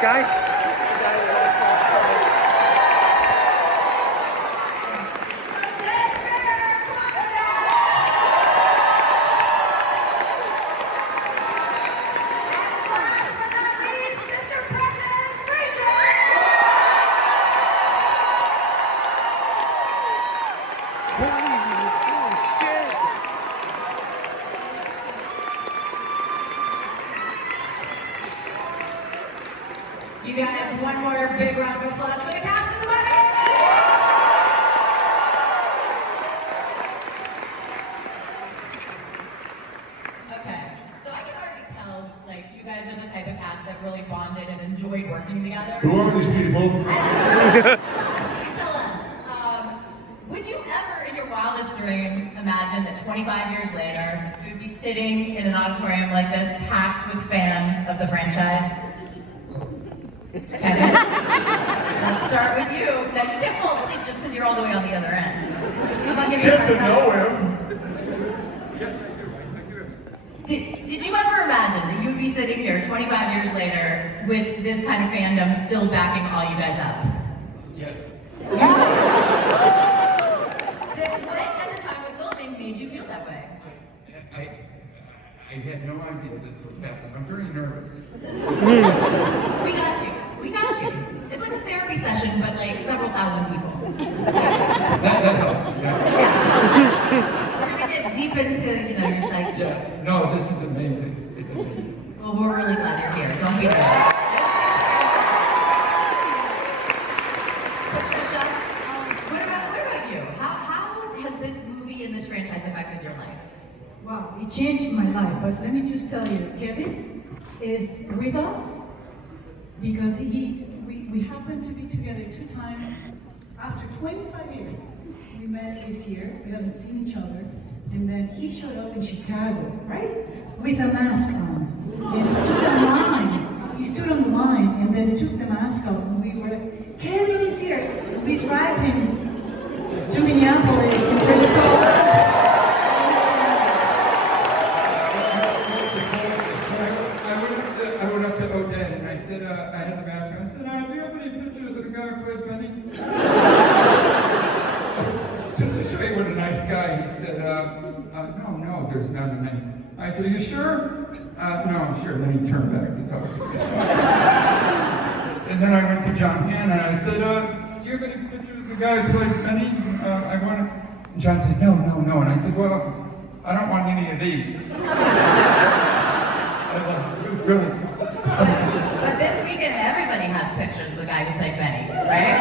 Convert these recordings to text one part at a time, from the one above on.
guy? Holy shit! You guys, one more big round of applause for the cast of the movie! Okay, so I can already tell, like, you guys are the type of cast that really bonded and enjoyed working together. Who are these people? You tell us. Would you ever, in your wildest dreams, imagine that 25 years later, you'd be sitting in an auditorium like this, packed with fans of the franchise? Kevin, let's start with you. Now, you can't fall asleep just because you're all the way on the other end. I'm gonna give you a Get hard to time. know him. Did you ever imagine that you'd be sitting here 25 years later with this kind of fandom still backing all you guys up? Yes. What at the time of filming made you feel that way? I had no idea this would happen. I'm very nervous. We got you. We got you. It's like a therapy session, but like several thousand people. That helps, yeah. We're gonna get deep into, your psyche. Yes. No, this is amazing. It's amazing. Well, we're really glad you're here. Don't be nervous. Patricia, what about you? How has this movie and this franchise affected your life? Wow, it changed my life. But let me just tell you, Kevin is with us because we happened to be together 2 times after 25 years. We met this year. We haven't seen each other. And then he showed up in Chicago, right? With a mask on. And stood on line. He stood on the line and then took the mask off. And we were like, Kevin is here. And we drive him to Minneapolis. And we're so I went up to Odette and I said, I had the mask on. I said, do you have any pictures of the guy who played Benny? Just to show you what a nice guy. He said, no, there's none of them. I said, are you sure? No, I'm sure. Then he turned back to talk to me. And then I went to John Hanna and I said, do you have any pictures of the guy who played Benny? I want to. And John said, no. And I said, well, I don't want any of these. It was really cool. But this weekend, everybody has pictures of the guy who played Benny, right?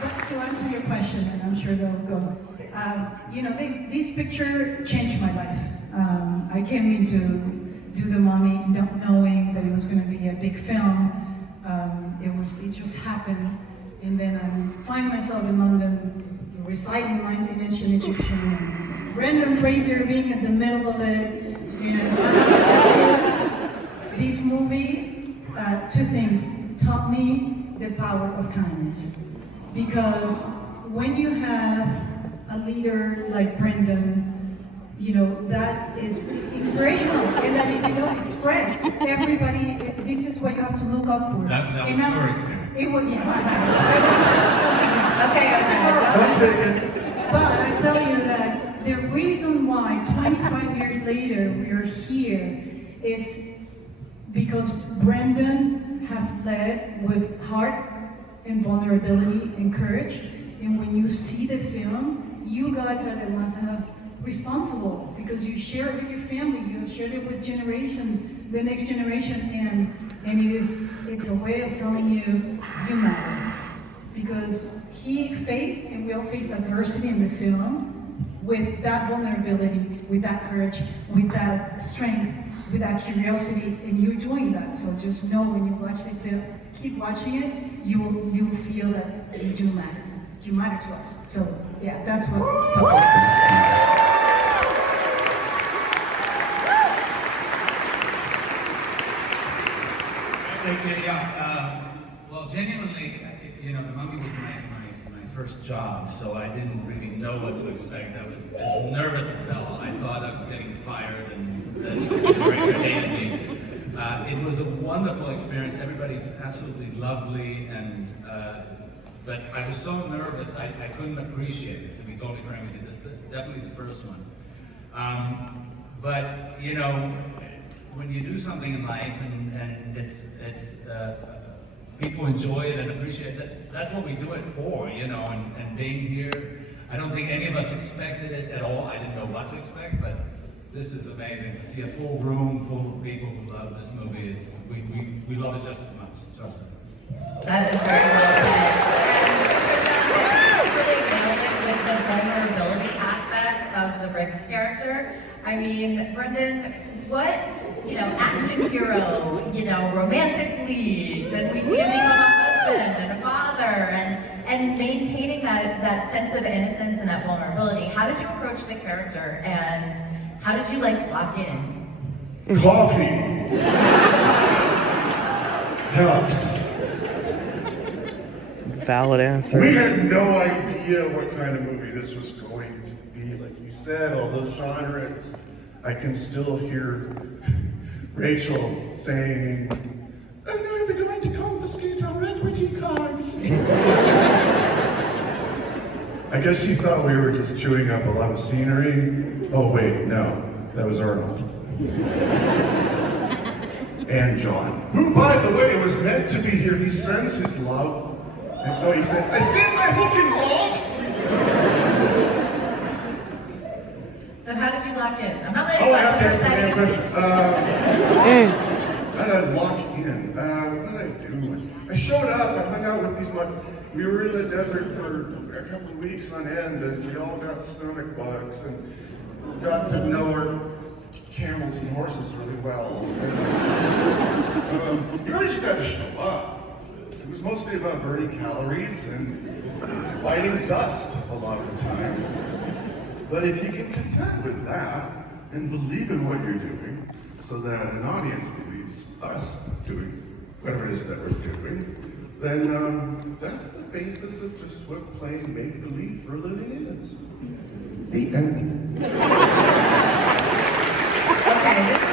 But to answer your question, and I'm sure they'll go, this picture changed my life. I came in to do The Mummy not knowing that it was going to be a big film. It just happened. And then I find myself in London reciting lines in ancient Egyptian. And Brendan Fraser being in the middle of it. This movie, 2 things, taught me the power of kindness. Because when you have a leader like Brendan, that is inspirational, and that it spreads. Everybody, this is what you have to look up for. That was your experience. It was, Don't take it. But I tell you that the reason why 25 years later we're here is because Brendan has led with heart and vulnerability and courage. And when you see the film, you guys are the ones that are responsible because you share it with your family, you have shared it with generations, the next generation, and it's a way of telling you matter. Because he faced, and we all face adversity in the film, with that vulnerability, with that courage, with that strength, with that curiosity, and you're doing that. So just know when you watch the film, keep watching it, you'll feel that you do matter. You matter to us. So yeah, that's what it's all about. Well, genuinely, the Mummy was my first job, so I didn't really know what to expect. I was as nervous as hell. I thought I was getting fired, and director hated me. It was a wonderful experience. Everybody's absolutely lovely, and but I was so nervous I couldn't appreciate it. To be totally frank with you, definitely the first one. But you know, when you do something in life and it's people enjoy it and appreciate it, that's what we do it for, you know. And being here, I don't think any of us expected it at all. I didn't know what to expect, but this is amazing to see a full room full of people who love this movie. We love it just as much. Trust me. That is very well said. And really nailed it with the vulnerability aspect of the Rick character. I mean, Brendan, what, action hero, romantic lead, then we see him become a husband and a father, and maintaining that sense of innocence and that vulnerability. How did you approach the character, and how did you lock in? Coffee helps. Valid answer. We had no idea what kind of movie this was going to be. Like you said, all those genres. I can still hear Rachel saying, "I'm never going to confiscate our equity cards." I guess she thought we were just chewing up a lot of scenery. Oh wait, no, that was Arnold. And John, who, by the way, was meant to be here. He sends his love. And oh, he said, "I sent my hook and love." So how did you lock in? I'm not letting Oh, you I have to answer that that in. question. How did I lock in? What did I do? I showed up, I hung out with these months. We were in the desert for a couple of weeks on end, and we all got stomach bugs and got to know our camels and horses really well. You really just had to show up. It was mostly about burning calories and biting dust a lot of the time. But if you get content with that and believe in what you're doing, so that an audience believes us doing whatever it is that we're doing, then that's the basis of just what playing make-believe for a living is. The end. Okay, this is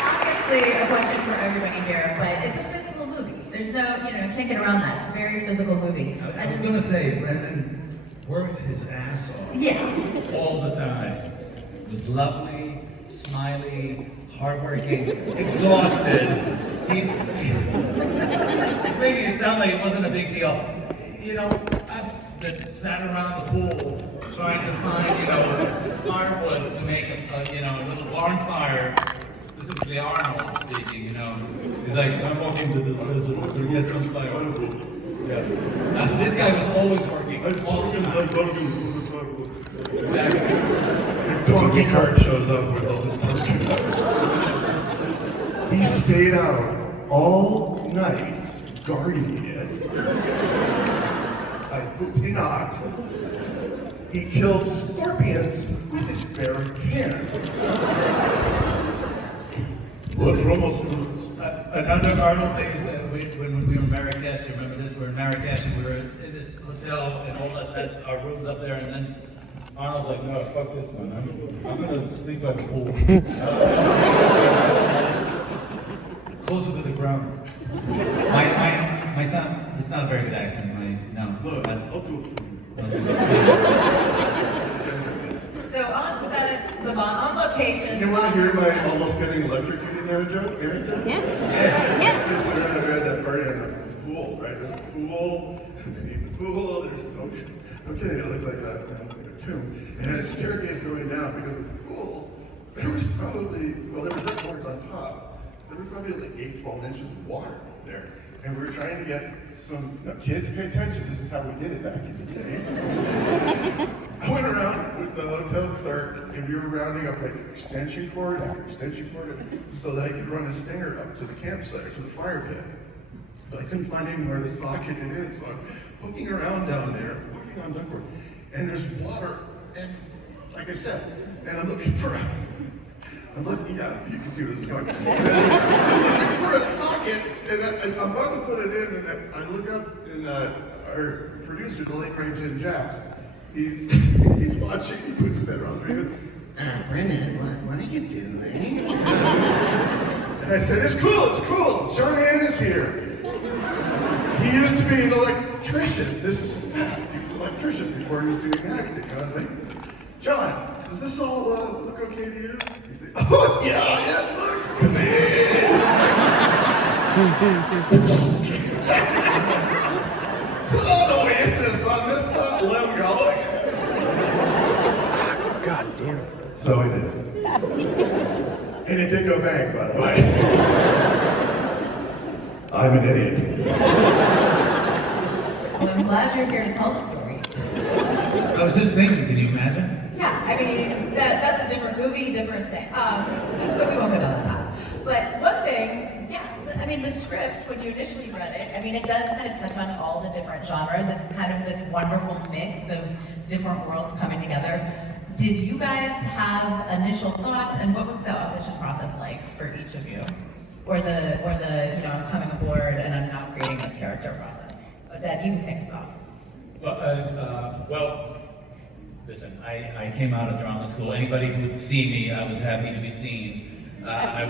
obviously a question for everybody here, but it's a physical movie. There's no, you can't get around that. It's a very physical movie. I was going to say, Brendan worked his ass off. Yeah. All the time. It was lovely, smiley, hardworking, exhausted. He's making it sound like it wasn't a big deal. Us that sat around the pool trying to find, firewood to make a little barn fire, specifically Arnold speaking, He's like, "I'm walking to the desert to get some firewood." Yeah. This guy was always working all the time. Exactly. Donkey cart shows up with all this pumpkin. He stayed out all night guarding it. I hope he not. He killed scorpions with his bare hands. Blood from almost. Another Arnold thing is that when we were in Marrakesh, you remember this? We were in Marrakesh and we were in this hotel and all of us had our rooms up there, and then Arnold's like, "No, fuck this, man. I'm gonna sleep by the pool." Closer to the ground. My son, it's not a very good accent, Look, but I'll do it for you. So on set, on location. You want to hear my almost getting electrocuted now joke? Yeah. yes. Just we had that party in the pool, right? There's a pool, beneath the pool, there's the ocean. Okay, it looked like that tomb. And had a staircase going down because of the pool. There was probably, there were boards on top. There were probably like 8-12 inches of water there. And we were trying to get some, kids, pay attention, this is how we did it back in the day. I went around with the hotel clerk and we were rounding up like extension cord after extension cord so that I could run a stinger up to the campsite, to the fire pit. But I couldn't find anywhere to socket it in, so I'm poking around down there, walking on ductwork, and there's water, and like I said, and I'm looking, yeah, you can see where this is going. I'm looking for a socket, and I'm about to put it in, and I look up, and our producer, the late great Jim Japs, he's watching, he puts his head around me, Brendan, what are you doing? And I said, it's cool. John Hamm is here. He used to be an electrician. This is a fact. He was an electrician before he was doing acting. I was like, John, does this all look okay to you? He's like, oh yeah, it looks great. Put on Oasis on this limb going. God damn it. So he did. And it did go bang, by the way. I'm an idiot. Well, I'm glad you're here to tell the story. I was just thinking, can you imagine? Yeah, I mean, that's a different movie, different thing. So we won't go down that path. But one thing, yeah, I mean, the script, when you initially read it, I mean, it does kind of touch on all the different genres. It's kind of this wonderful mix of different worlds coming together. Did you guys have initial thoughts, and what was the audition process like for each of you? Or the I'm coming aboard and I'm now creating this character process? Dad, you can kick us off. Well, listen, I came out of drama school. Anybody who would see me, I was happy to be seen. I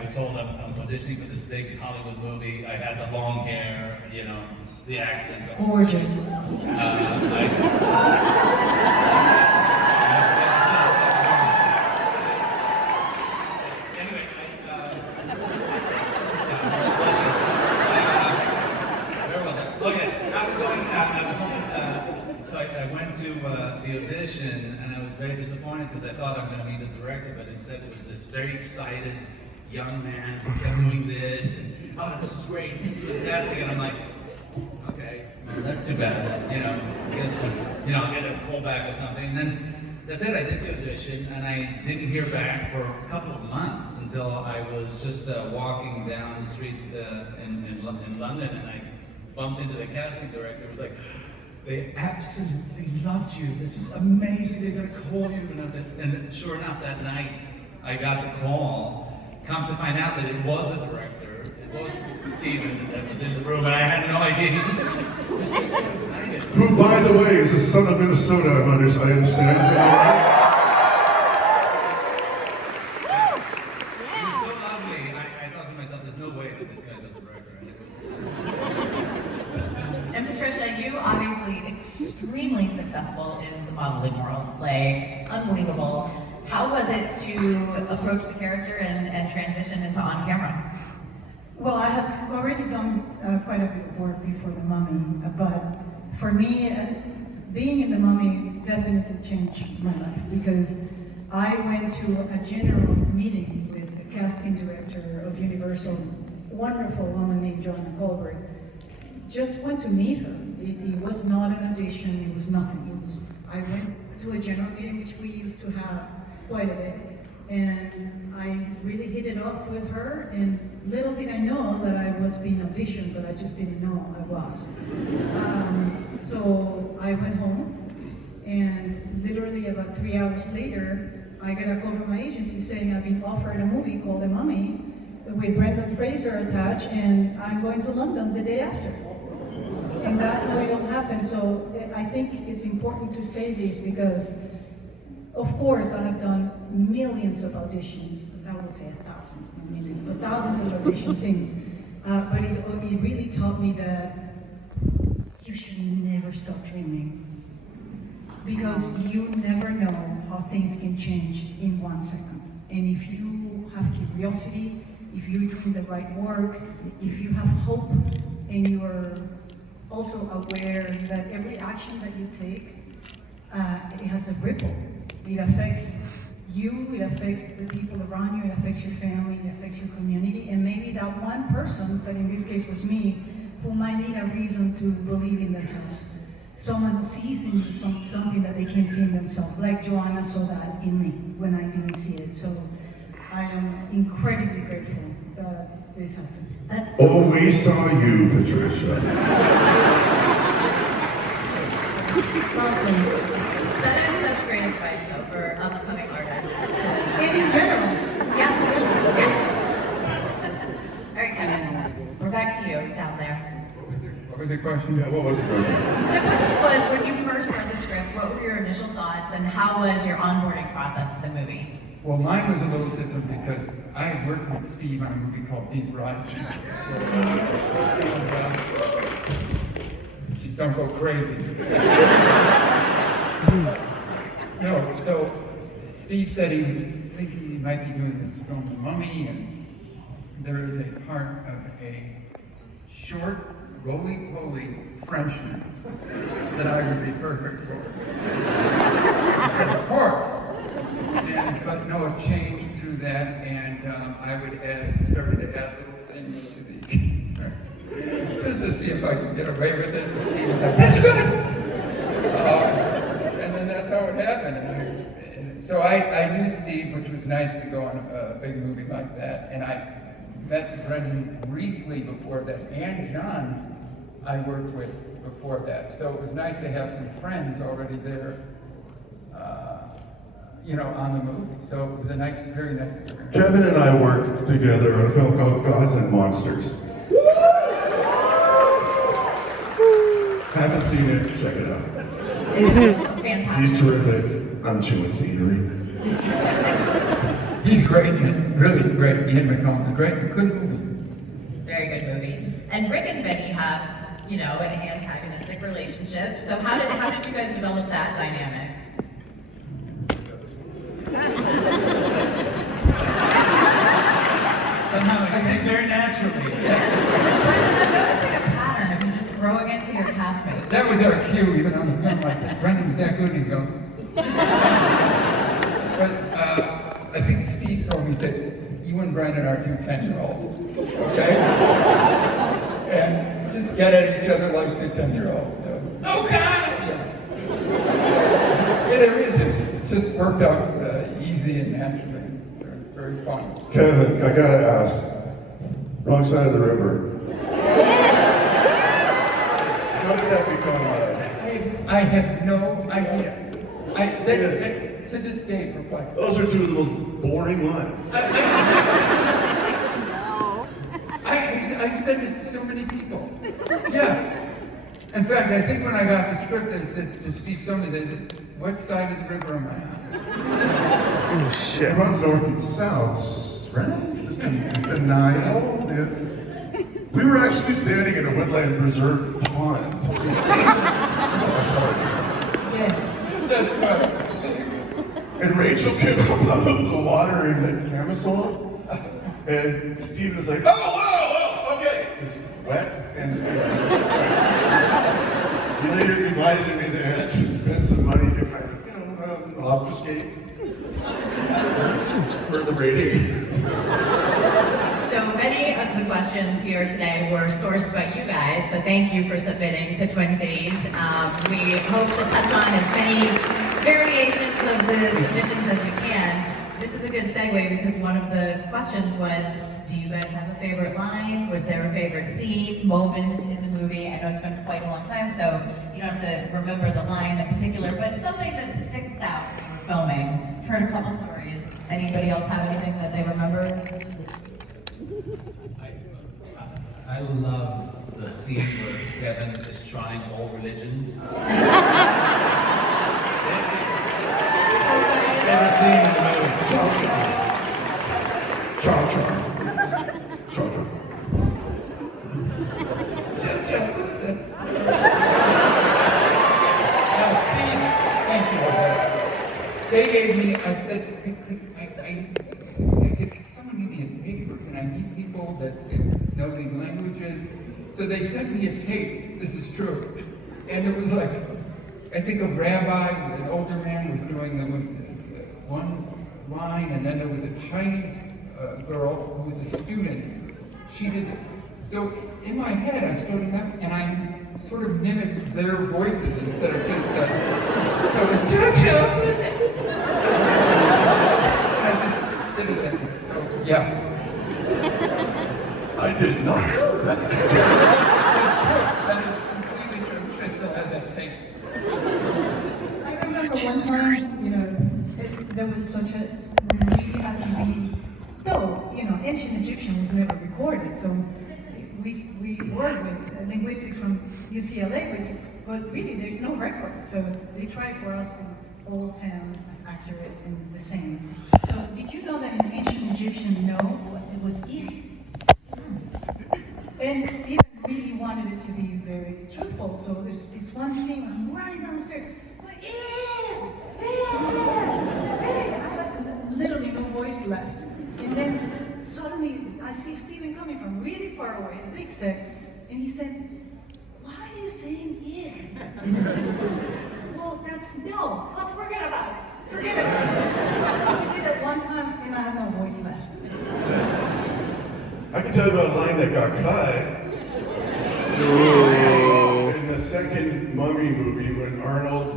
was told I'm auditioning for this big Hollywood movie. I had the long hair, the accent. Gorgeous. Anyway, where was I? Oh yes, I was going. So I went to the audition, and I was very disappointed because I thought I'm going to meet the director, but instead it was this very excited young man who kept doing this, and this is great, this is fantastic, and I'm like, okay, that's too bad, I guess I'll get a callback or something. And then that's it. I did the audition, and I didn't hear back for a couple of months until I was just walking down the streets in London, and I bumped into the casting director. It was like, they absolutely loved you. This is amazing. They're gonna call you. And sure enough, that night I got the call. Come to find out that it was the director. It was Steven that was in the room, and I had no idea. He was just so excited. Who, by the way, is a son of Minnesota, I understand. Is that He was so lovely. I thought to myself, there's no way that this guy's a director. And And Patricia, you obviously extremely successul in the modeling world, like unbelievable. How was it to approach the character and transition into on camera? Well, I had already done quite a bit of work before The Mummy, but for me, being in The Mummy definitely changed my life because I went to a general meeting with the casting director of Universal, a wonderful woman named Joanna Colbert. Just went to meet her. It was not an audition, it was nothing. I went to a general meeting, which we used to have quite a bit, and I really hit it off with her, and little did I know that I was being auditioned, but I just didn't know I was. So I went home, and literally about 3 hours later, I got a call from my agency saying I've been offered a movie called The Mummy with Brendan Fraser attached, and I'm going to London the day after. And that's how it all happened. So I think it's important to say this because, of course, I have done millions of auditions. I would say thousands, not millions, but thousands of auditions since. But it really taught me that you should never stop dreaming. Because you never know how things can change in 1 second. And if you have curiosity, if you're doing the right work, if you have hope, and you're also aware that every action that you take, it has a ripple. It affects you, it affects the people around you, it affects your family, it affects your community, and maybe that one person, that in this case was me, who might need a reason to believe in themselves. Someone who sees in you something that they can't see in themselves, like Joanna saw that in me when I didn't see it. So I am incredibly grateful that this happened. That's Oh, we saw you, Patricia. Welcome. that is such great advice though for upcoming artists. And in general. Yeah. All right, Kevin. We're back to you down there. What was the question? Yeah, what was the question? The question was, when you first read the script, what were your initial initial thoughts, and how was your onboarding process to the movie? Well, mine was a little different because I had worked with Steve on a movie called Deep Rising. Don't go crazy. No, so Steve said he was thinking he might be doing this film, The Mummy, and there is a part of a short, roly-poly Frenchman that I would be perfect for. I said, of course. But no, it changed through that, and I would started to add little things to the just to see if I could get away with it. And Steve was like, "That's good." And then that's how it happened. So I knew Steve, which was nice to go on a big movie like that, and I met Brendan briefly before that, and John I worked with before that. So it was nice to have some friends already there. On the movie. So it was a nice, very nice experience. Kevin and I worked together on a film called Gods and Monsters. Haven't seen it, check it out. It is fantastic. He's terrific. I'm chewing scenery. He's great, really great. Ian McKellen, great, good movie. Very good movie. And Rick and Benny have, an antagonistic relationship. So how did you guys develop that dynamic? Somehow it came very naturally. I'm noticing a pattern of you just throwing into your castmates. That was our cue, even on the film. I said, Brendan, was that good? And he'd go. But I think Steve told me, he said, you and Brendan are two 10-year-olds, okay? And just get at each other like two 10-year-olds. So. Oh, God! Yeah. It just worked out easy and naturally. Very fun. Kevin, I gotta ask. Wrong side of the river. How did that become? I have no idea. That to this day perplexes. Those are two of the most boring lines. I've said it to so many people. Yeah. In fact, I think when I got the script, I said to Steve Summers, I said, what side of the river am I on? Oh shit. It runs north and south, right? Is the Nile? Yeah. We were actually standing in a woodland preserve pond. Yes. That's right. And Rachel came up out of the water in the camisole. And Steve was like, oh, okay. Just wet. And he later invited me there to spend some money to kind of, obfuscate for the rating. So many of the questions here today were sourced by you guys, so thank you for submitting to Twin Cities. We hope to touch on as many variations of the submissions as we can. This is a good segue because one of the questions was, do you guys have a favorite line? Was there a favorite scene, moment in the movie? I know it's been quite a long time, so you don't have to remember the line in particular, but something that sticks out when you're filming. I've heard a couple stories. Anybody else have anything that they remember? I love the scene where Kevin is trying all religions. Never seen in the movie. Cha. Steve, thank you. They gave me, I said, could someone give me a tape, or can I meet people that know these languages? So they sent me a tape, this is true. And it was like, I think a rabbi, an older man, was doing one line, and then there was a Chinese girl who was a student. She did, so in my head, I started up, and I sort of mimicked their voices instead of just so it was cha-cha, listen. I just did it. So yeah. I did not know that. That is completely true. I still had that tape. I remember one time, there was such a, we really had to be, though, ancient Egyptian was never recorded, so we worked with linguistics from UCLA, but but really there's no record. So they try for us to all sound as accurate and the same. So did you know that in ancient Egyptian, no, it was ich? And Stephen really wanted it to be very truthful. So this one scene, I'm running down the stairs, like, I had literally no voice left. And then suddenly I see Stephen coming from really far away, a big set, and he said, "Why are you saying ich?" Well, that's no. Oh, forget about it. Forget about it. So we did it one time, and I had no voice left. I can tell you about a line that got cut. In the second Mummy movie, when Arnold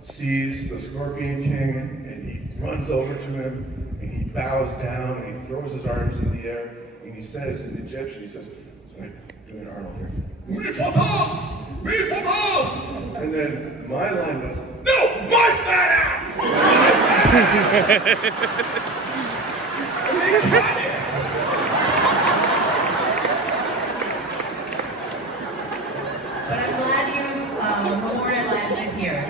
sees the Scorpion King and he runs over to him and he bows down and he throws his arms in the air and he says in Egyptian, he says, "Wait, doing Arnold here. Me photos! Me photos!" And then my line was, "No, my fat ass!" And they cut it. But I'm glad you memorialized it here.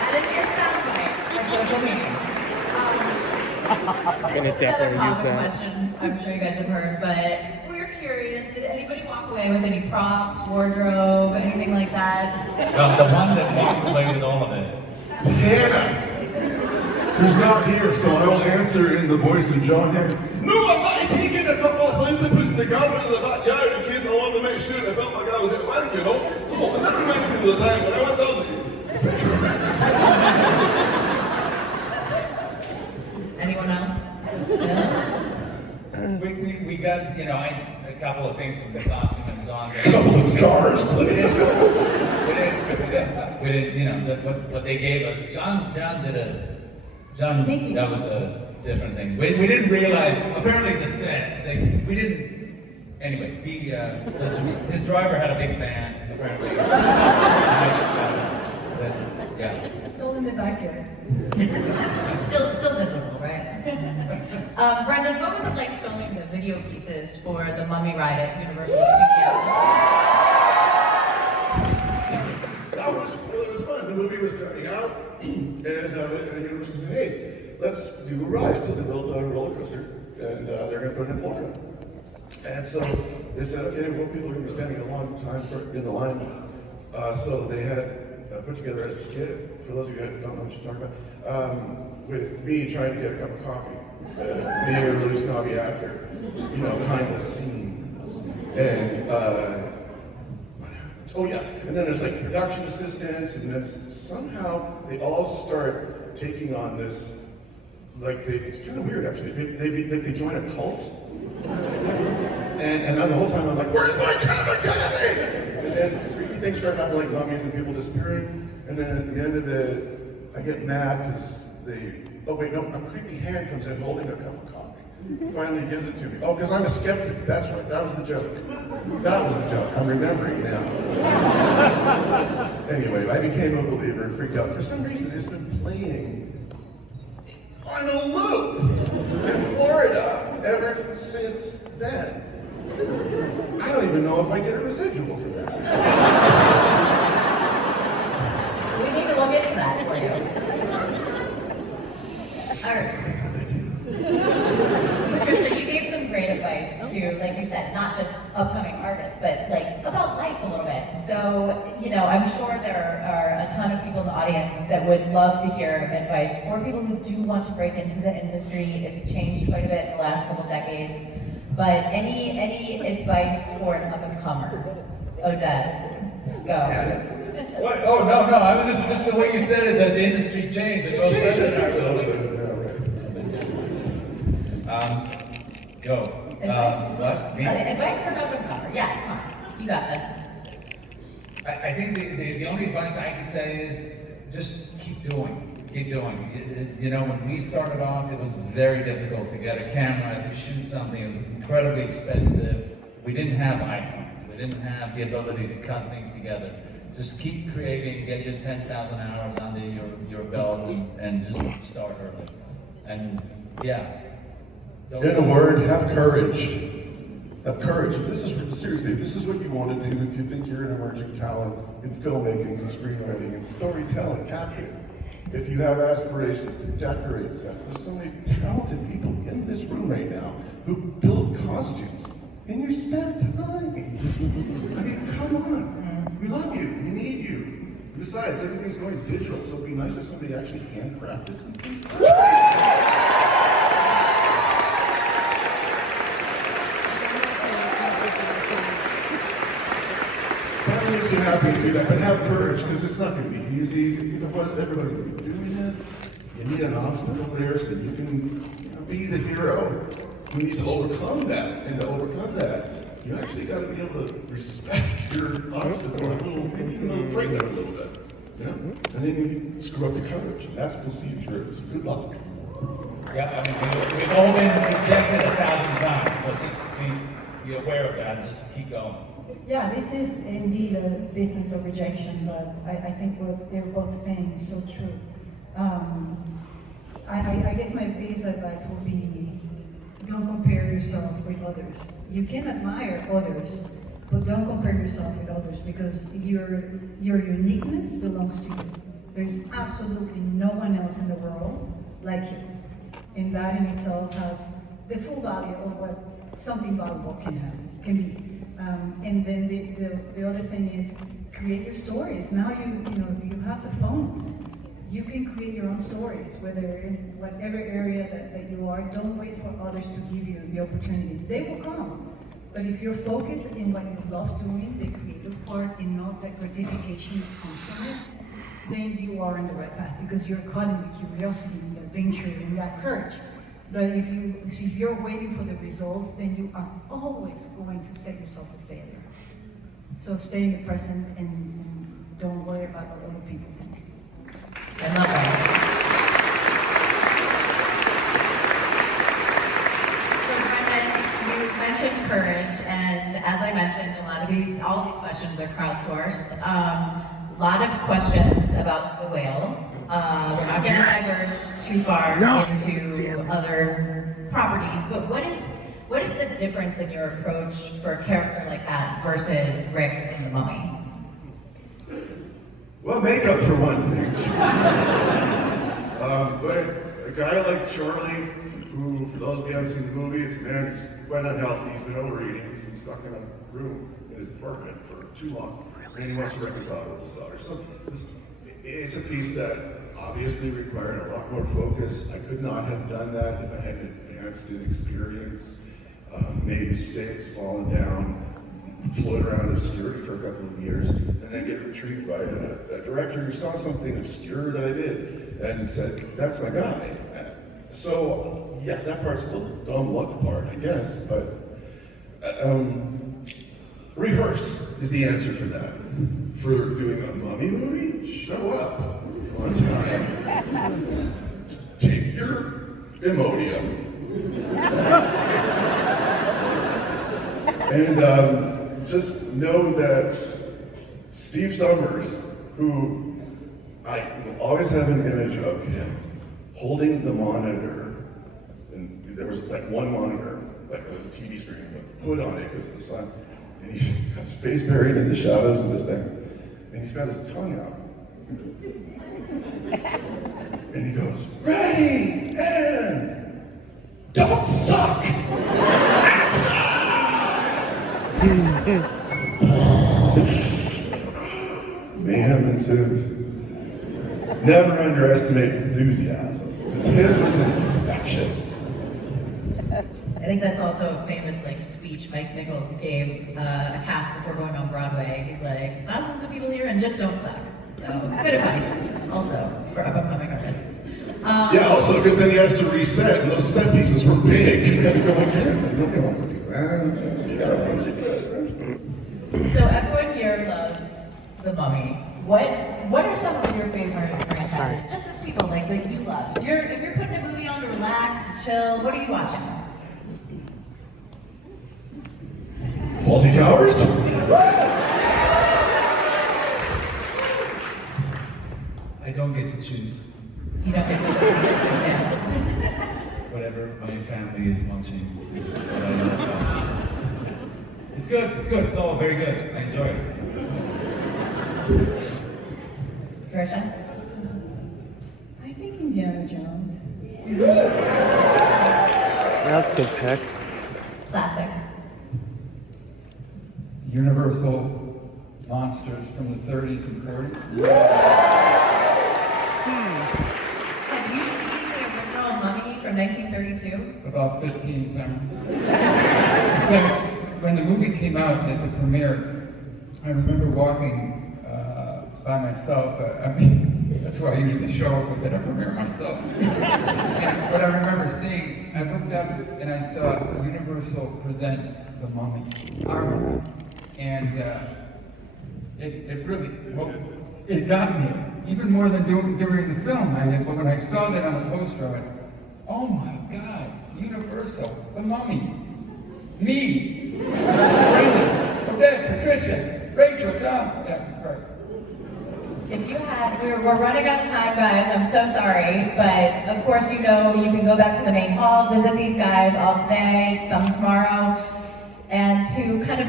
That is your soundbite on social media. Gonna This is another definitely use common that. question I'm sure you guys have heard, but we're curious, did anybody walk away with any props, wardrobe, anything like that? The one that walked away with all of it. Hannah, who's not here, so I will answer in the voice of John Hannah. No, I might have taken a couple of things to put in the garden in the backyard in case I wanted to make sure I felt like I was at work, you know. So that reminds me of the time when I went down there. Anyone else? No? We got, you know, a couple of things from the costume and so on. A couple of scars. We didn't, you know, what they gave us. John, that was a different thing. We didn't realize, apparently the sets, we didn't, anyway, his driver had a big fan, apparently. Yeah. It's all in the backyard. Still visible, right? Brendan, what was it like filming the video pieces for the Mummy ride at Universal Studios? It was fun. The movie was coming out, and Universal said, "Hey, let's do a ride." So they built a roller coaster, and they're going to put it in Florida. And so they said, "Okay, well, people are going to be standing a long time in the line." So they had put together a skit, for those of you that don't know what you're talking about, with me trying to get a cup of coffee. Me and a really snobby actor, you know, behind the scenes. And, oh yeah, and then there's like production assistants, and then somehow they all start taking on this, like, it's kind of weird actually. They join a cult. And then the whole time I'm like, "Where's my kamikaze?" And then creepy things start happening, like mummies and people disappearing. And then at the end of it, I get mad because oh wait, no, a creepy hand comes in holding a cup of coffee. Finally gives it to me. Oh, because I'm a skeptic. That's right, that was the joke. That was the joke. I'm remembering now. Anyway, I became a believer and freaked out. For some reason, it's been playing on a loop in Florida ever since then. I don't even know if I get a residual for that. We need to look into that for you. All right. Patricia, you gave some great advice to, like you said, not just upcoming artists, but like about life a little bit. So, you know, I'm sure there are a ton of people in the audience that would love to hear advice for people who do want to break into the industry. It's changed quite a bit in the last couple decades. But any advice for an up-and-comer? Odette, go. What? Oh, no, I was just the way you said it, that the industry changed. It goes It's just better a now. little bit. Go. Advice? What? Me? Advice for an up-and-comer. Yeah, come on. You got this. I think the only advice I can say is just keep doing. Keep doing. You know, when we started off, it was very difficult to get a camera to shoot something. It was incredibly expensive. We didn't have iPhones. We didn't have the ability to cut things together. Just keep creating, get your 10,000 hours under your belt, and just start early. And yeah. In a word, have courage. Have courage. Seriously, if this is what you want to do, if you think you're an emerging talent in filmmaking and screenwriting and storytelling, acting, if you have aspirations to decorate sets, there's so many talented people in this room right now who build costumes in your spare time. I mean, come on. We love you. We need you. Besides, everything's going digital, so it'd be nice if somebody actually handcrafted some things. That makes you happy to do that, but have courage, because it's not going to be easy. If it was, everybody would be doing it. You need an obstacle there so you can be the hero who needs to overcome that. And to overcome that, you actually got to be able to respect your obstacle a little, maybe even a little frighten it a little bit. You know? And then you screw up the courage, and that's what we'll see you through it. So good luck. Yeah, I mean, we've all been rejected 1,000 times, so just be aware of that, just keep going. Yeah, this is indeed a business of rejection, but I think what they're both saying is so true. I guess my biggest advice would be, don't compare yourself with others. You can admire others, but don't compare yourself with others, because your uniqueness belongs to you. There's absolutely no one else in the world like you. And that in itself has the full value of what something valuable can be. And then the other thing is, create your stories. Now you have the phones. You can create your own stories, whether in whatever area that you are. Don't wait for others to give you the opportunities. They will come. But if you're focused in what you love doing, the creative part, and not that gratification that comes from it, then you are on the right path, because you're caught in the curiosity, the adventure, and that courage. But if you're waiting for the results, then you are always going to set yourself a failure. So stay in the present and don't worry about what other people think. I love that. So Brendan, you mentioned courage, and as I mentioned, all these questions are crowdsourced. A lot of questions about the whale. We're not going to diverge too far into other properties, but what is the difference in your approach for a character like that versus Rick in The Mummy? Well, makeup for one thing. But a guy like Charlie, who, for those of you who haven't seen the movie, he's quite unhealthy. He's been overeating. He's been stuck in a room in his apartment for too long. And he wants to reconcile with his daughter. So it's a piece that obviously required a lot more focus. I could not have done that if I hadn't advanced in experience, made mistakes, fallen down, float around obscurity for a couple of years, and then get retrieved by a director who saw something obscure that I did and said, that's my guy. So, yeah, that part's the dumb luck part, I guess, but rehearse is the answer for that. For doing a Mummy movie, show up on time. Take your Imodium. And just know that Steve Summers, who I will always have an image of him holding the monitor, and there was like one monitor, like a TV screen, put on it because of the sun, and he's got his face buried in the shadows of this thing, and he's got his tongue out. And he goes, ready, and don't suck! Mayhem ensues. Never underestimate enthusiasm, because his was infectious. I think that's also a famous speech Mike Nichols gave a cast before going on Broadway. He's like, thousands of people here and just don't suck. So good advice also for up-and-coming artists. Yeah, also because then he has to reset, and those set pieces were big. You had to go again. Nobody wants to do that. You gotta run it. So everyone here loves The Mummy. What are some of your favorite franchises? Just as people that you love. If you're putting a movie on to relax, to chill, what are you watching? Fawlty Towers? I don't get to choose. You don't get to understand. Whatever my family is watching is what I love. It's good. It's good. It's all very good. I enjoy it. Trisha? I think Indiana Jones. That's a good pick. Classic. Universal monsters from the 30s and 40s. Have you seen the original Mummy from 1932? About 15 times. In fact, when the movie came out at the premiere, I remember walking by myself. I mean, that's where I usually show up with at a premiere myself. And what I remember seeing, I looked up and I saw Universal presents The Mummy, our Mummy. And it really, well, it got me, even more than during the film. But when I saw that on the poster, I went, oh my God, it's Universal, The Mummy, me, Brandon, Odette, Patricia, Rachel, John. Yeah, it was great. If you had, we're running out of time, guys. I'm so sorry, but of course you know you can go back to the main hall, visit these guys all today, some tomorrow, and to kind of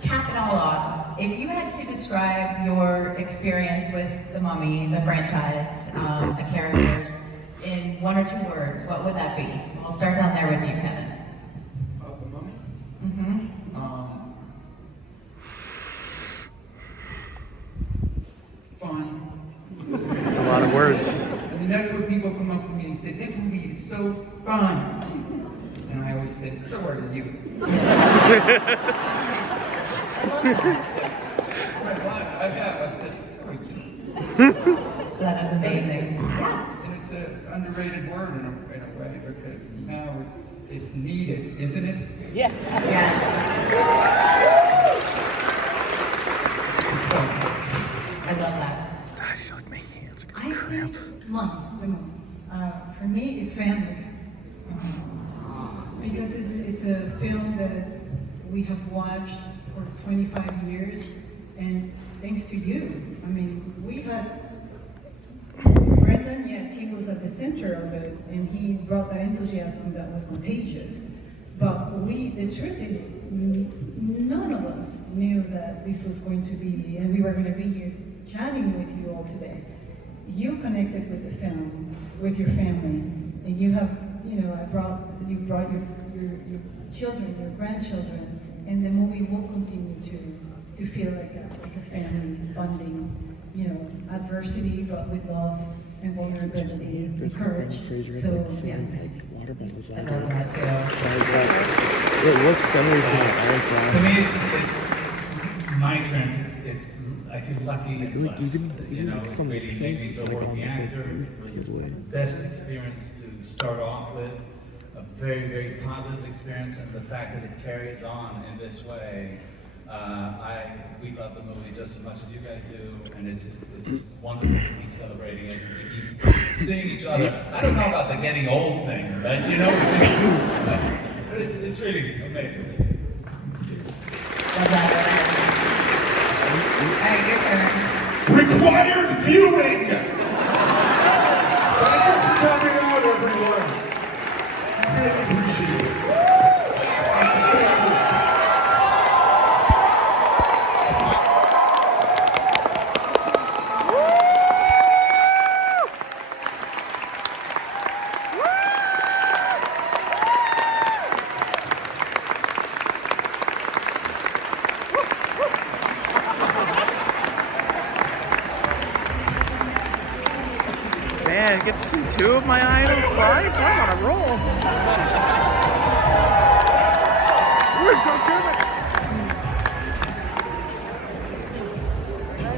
cap it all off. If you had to describe your experience with The Mummy, the franchise, the characters, in 1 or 2 words, what would that be? We'll start down there with you, Kevin. The Mummy? Mm-hmm. Fun. That's a lot of words. I mean, that's what people come up to me and say, that movie is so fun. And I always say, so are you. I love that. I've said, so are you. That is amazing. Yeah. And it's an underrated word in a way, because now it's needed, isn't it? Yes. It's fun. I love that. I feel like my hands are I gonna cramp. think Mom, the Mom. For me, it's family. Because it's a film that we have watched for 25 years, and thanks to you. I mean, we had Brendan, yes, he was at the center of it, and he brought that enthusiasm that was contagious. But the truth is, none of us knew that this was going to be, and we were going to be here chatting with you all today. You connected with the film, with your family, and you have, you brought your children, your grandchildren, and the movie will continue to feel like a family bonding, adversity, but with love and vulnerability and courage. So, yeah. Water bottles I out. love that too. Why is that? It looks similar to my own To flask. me, it's my experience. It's I feel lucky and Like, blessed. even Really some make me paints, feel it's like working almost like actor. It was giveaway. the best experience to start off with. A very, very positive experience, and the fact that it carries on in this way. We love the movie just as much as you guys do, and it's just wonderful to keep celebrating it, and to keep seeing each other. I don't know about the getting old thing, but it's really amazing. Love that. All right, your turn. Required viewing! Thank you for coming out, everyone. I really appreciate it. Man, get to see 2 of my idols live. I'm on a roll.